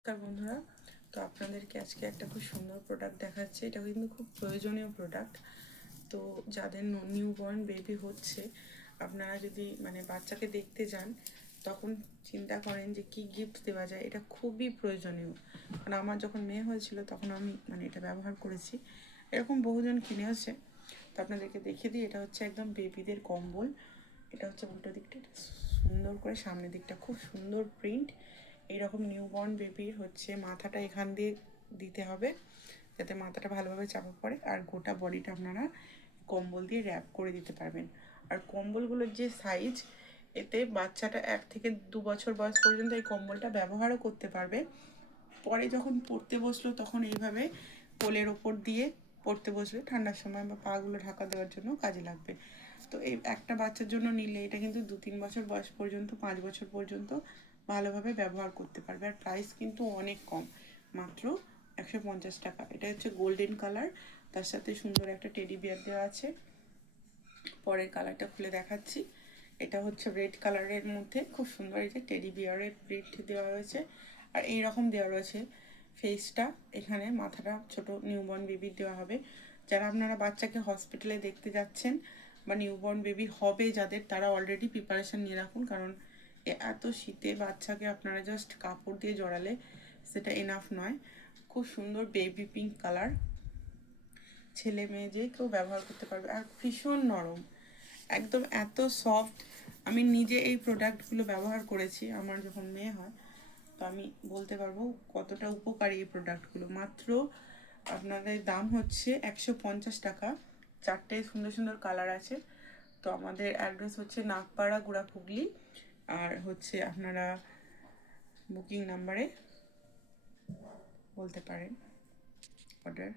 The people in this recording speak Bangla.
নমস্কার বন্ধুরা, তো আপনাদেরকে আজকে একটা খুব সুন্দর প্রোডাক্ট দেখাচ্ছি। এটা কিন্তু খুব প্রয়োজনীয় প্রোডাক্ট। তো যাদের নিউবর্ন বেবি হচ্ছে, আপনারা যদি বাচ্চাকে দেখতে যান, তখন চিন্তা করেন যে কি গিফট দেওয়া যায়। এটা খুবই প্রয়োজনীয়, কারণ আমার যখন মেয়ে হয়েছিল তখন আমি এটা ব্যবহার করেছি। এরকম বহুজন কিনেওছে। তো আপনাদেরকে দেখিয়ে দিই, এটা হচ্ছে একদম বেবিদের কম্বল। এটা হচ্ছে উল্টো দিকটা, এটা সুন্দর করে সামনের দিকটা খুব সুন্দর প্রিন্ট। এইরকম নিউবর্ন বেবির হচ্ছে মাথাটা এখান দিয়ে দিতে হবে, যাতে মাথাটা ভালোভাবে চাপা পড়ে, আর গোটা বডিটা আপনারা কম্বল দিয়ে র্যাপ করে দিতে পারবেন। আর কম্বলগুলোর যে সাইজ, এতে বাচ্চাটা 1 থেকে 2 বছর বয়স পর্যন্ত এই কম্বলটা ব্যবহারও করতে পারবে। পরে যখন পড়তে বসলো তখন এইভাবে কোলের ওপর দিয়ে পড়তে বসলে ঠান্ডার সময় বা পাগুলো ঢাকা দেওয়ার জন্য কাজে লাগবে। তো এই একটা বাচ্চার জন্য নিলে এটা কিন্তু 2-3 বছর বয়স পর্যন্ত, 5 বছর পর্যন্ত ভালোভাবে ব্যবহার করতে পারবে। আর প্রাইস কিন্তু অনেক কম, মাত্র 150 টাকা। এটা হচ্ছে গোল্ডেন কালার, তার সাথে সুন্দর একটা টেডি বিয়ার দেওয়া আছে। পরের কালারটা খুলে দেখাচ্ছি। এটা হচ্ছে রেড কালারের মধ্যে খুব সুন্দর এই যে টেডি বিয়ারের প্রিন্ট দেওয়া রয়েছে, আর এইরকম দেওয়া রয়েছে ফেসটা, এখানে মাথাটা ছোট নিউবর্ন বেবির দেওয়া হবে। যারা আপনারা বাচ্চাকে হসপিটালে দেখতে যাচ্ছেন বা নিউবর্ন বেবি হবে যাদের, তারা অলরেডি প্রিপারেশান নিয়ে রাখুন, কারণ এত শীতে বাচ্চাকে আপনারা জাস্ট কাপড় দিয়ে জড়ালে সেটা এনাফ নয়। খুব সুন্দর বেবি পিঙ্ক কালার, ছেলে মেয়ে যে কেউ ব্যবহার করতে পারবে, আর ভীষণ নরম, একদম এত সফট। আমি নিজে এই প্রোডাক্টগুলো ব্যবহার করেছি আমার যখন মেয়ে হয়, তো আমি বলতে পারবো কতটা উপকারী এই প্রোডাক্টগুলো। মাত্র আপনাদের দাম হচ্ছে 150 টাকা। 4টে সুন্দর সুন্দর কালার আছে। তো আমাদের অ্যাড্রেস হচ্ছে নাগপাড়া, গুড়াপুগলি, আর হচ্ছে আপনারা বুকিং নাম্বারে বলতে পারেন অর্ডার।